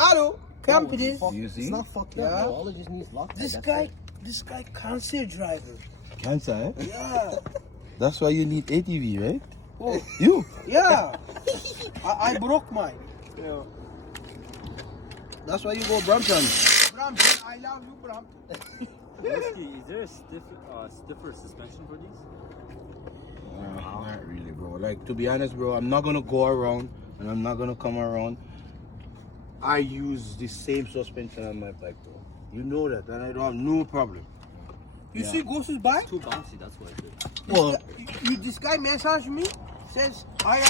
Hello, company. You see? It's not fucked up. Bro. All it just needs lock. This guy can't say driver. Cancer, eh? Yeah. That's why you need ATV, right? Oh, You? yeah. I broke mine. Yeah. That's why you go Brampton. Brampton, I love you, Brampton. Whiskey, is there a stiffer suspension for these? Not really, bro. Like, to be honest, bro, I'm not gonna go around and I'm not gonna come around. I use the same suspension on my bike, bro. You know that, and I don't have no problem. You see Ghost's bike? Too bouncy, that's what I did. Well, This guy messaged me, says, I am.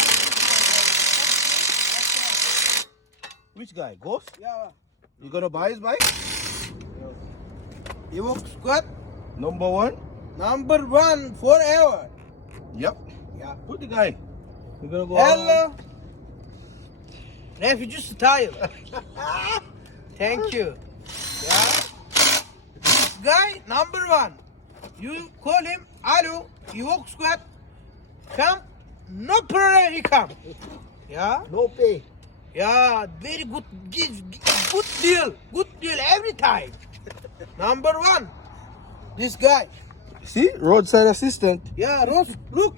which guy? Ghost? Yeah. You gonna buy his bike? He works good. Number one? Number one forever. Yep. Yeah. Put the guy. We're gonna go. Hello. Refugee style. Thank you. Yeah. This guy, number one. You call him, hello, he walks good. Come, no problem, he come. Yeah. No pay. Yeah, very good, good deal every time. Number one, this guy. See? Roadside assistant. Yeah, look,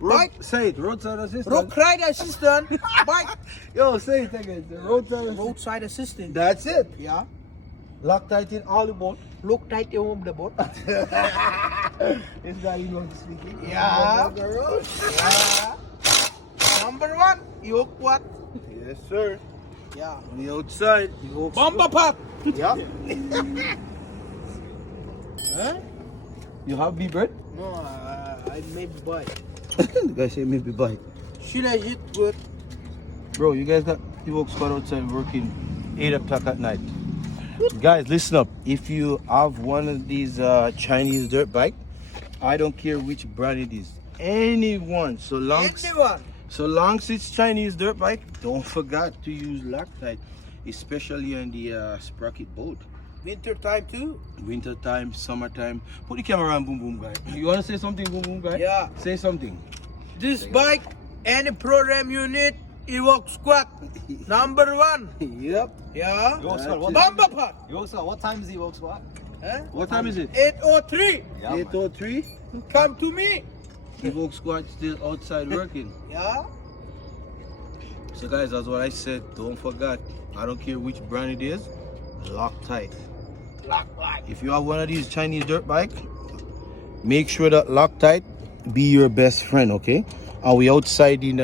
bike, Say it. Roadside assistant. road ride assistant, bike, Yo, say it again. The roadside assistant. roadside assistant. That's it. Yeah, Loctite in all the boat. look tight on the boat. This guy, you know, speaking. Yeah, yeah. Number one, you walk what? Yes, sir. Yeah. On the outside, you go. Bumper pack. Yeah. Huh? You have big bird? No, I maybe buy. The guy say maybe buy. Should I hit good? Bro, you guys got Evoke Squad outside working 8 o'clock at night. Guys, listen up. If you have one of these Chinese dirt bike, I don't care which brand it is. Anyone, so long as it's Chinese dirt bike, don't forget to use Loctite, especially on the sprocket boat. Winter time too. Winter time, summertime. Put the camera on, boom boom guy. You wanna say something, boom boom guy? Yeah. Say something. This bike, any program you need, Evoke Squad. Number one. Yep. Yeah. Evoke Squad, what Bumper pack. Evoke Squad, what time is the Evoke Squad? Huh? What time is it? 8:03. Yeah, man. 8:03. Come to me. Evoke Squad still outside working. Yeah. So guys, that's what I said. Don't forget. I don't care which brand it is. Loctite. Loctite. If you have one of these Chinese dirt bike, make sure that Loctite be your best friend, okay? And we outside in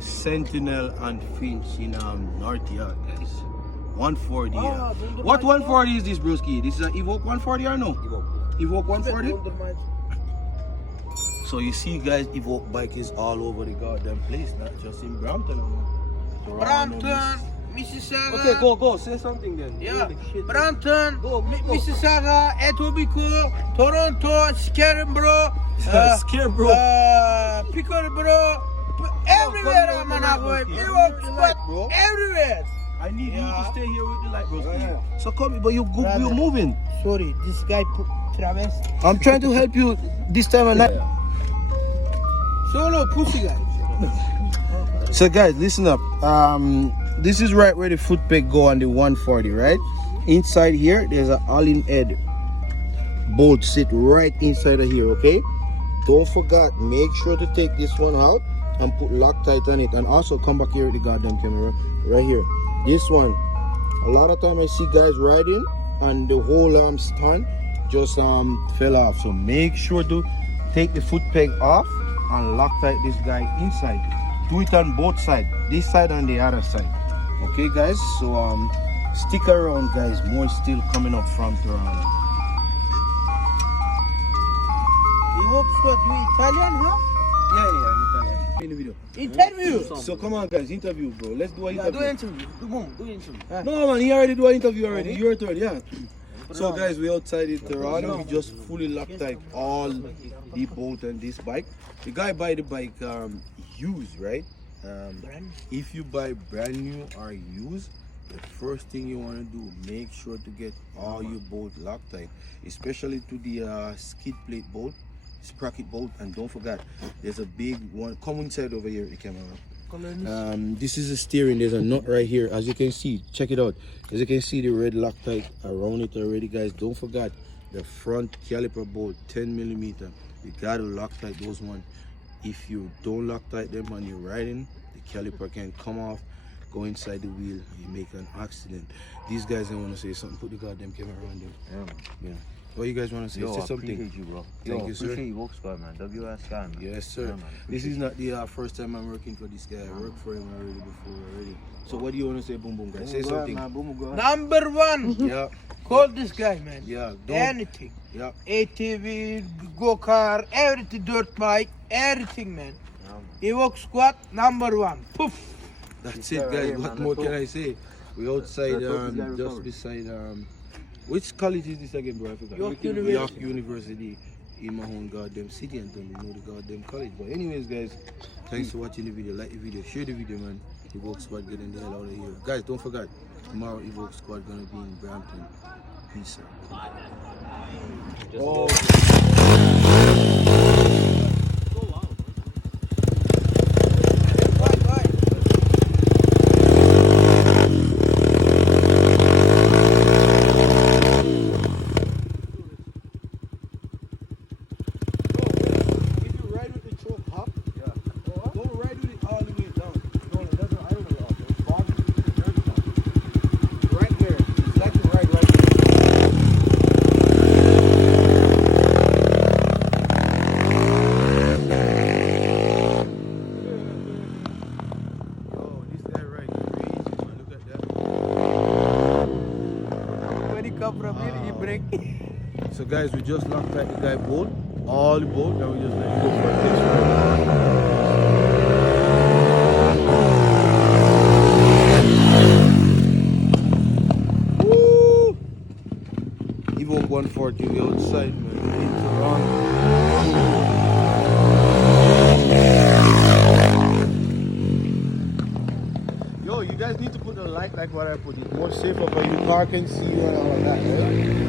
Sentinel and Finch in North Yard, guys. 140. Ah, What 140 is this, broski? This is an Evoke 140 or no? Evoke 140? So you see, guys, Evoke bike is all over the goddamn place, not just in Brampton. Brampton, Mississauga. Okay, go. Say something then. Yeah. Holy shit. Brampton, Go. Mississauga, Etobicoke, Toronto, Scarborough, Scarborough. Peterborough, everywhere I'm gonna go. Evoke Squad, bro. everywhere. I need you Yeah. to stay here with the light, bro. Yeah. So come, but you're Brother. moving. Sorry, this guy put Travis. I'm trying to help you this time of night. Solo pussy guy. So guys, listen up. This is right where the foot peg go on the 140, right? Inside here, there's an Allen head bolt sit right inside of here, okay? Don't forget, make sure to take this one out and put Loctite on it, and also come back here with the goddamn camera right here. This one, a lot of time I see guys riding and the whole stand just fell off. So make sure to take the foot peg off and Loctite this guy inside. Do it on both sides, this side and the other side. Okay guys, so stick around guys, more still coming up from Toronto. Evoke Squad, you Italian, huh? Yeah, in the video. Interview. So come on guys, interview bro. Let's do an Yeah, interview. interview. Do interview. No man, he already do an interview already. Your turn, yeah. So guys, we outside in Toronto. We just fully Loctite all the boat and this bike. The guy buy the bike used, right? If you buy brand new or used, the first thing you want to do, make sure to get all your boat Loctite, especially to the skid plate boat, sprocket bolt, and don't forget there's a big one. Come inside over here, the camera. This is the steering. There's a nut right here. As you can see, check it out. As you can see, the red Loctite around it already, guys. Don't forget the front caliper bolt, 10 millimeter. You gotta Loctite those one. If you don't Loctite them when you're riding, the caliper can come off, go inside the wheel, and you make an accident. These guys don't want to say something. Put the goddamn camera around them. Yeah. What you guys want to say? Yo, Say I something. appreciate you, bro. Thank you, sir. Appreciate you, Woke Squad, man. WS guy, man. Yes, sir. Yeah, man. This is not the first time I'm working for this guy. I worked for him already before already. So what do you want to say, Boom Boom guys? Say something. Number one. Yeah, Call this guy, man. yeah. Don't. Anything. Yeah. ATV, go-kart, everything, dirt bike, everything, man. Evoke Squad, number one. Poof. That's it, guys. What more can I say? We outside, Let's hope just beside, which college is this again, bro? I forgot. York University. York University in my own goddamn city, and don't know the goddamn college. But anyways, guys, thanks for watching the video. Like the video, share the video, man. Evoke Squad getting the hell out of here, guys. Don't forget, tomorrow Evoke Squad gonna be in Brampton. Peace out. Just So guys, we just locked at the guy bolt, all the bolt, and we just let it go for a test ride. Woo! Evoke 140, we outside, man. It's around. Yo, you guys need to put a light like what I put. It's more safer for you. Car can see you and all of that, right?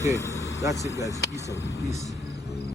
Okay, that's it, guys. Peace out. Peace.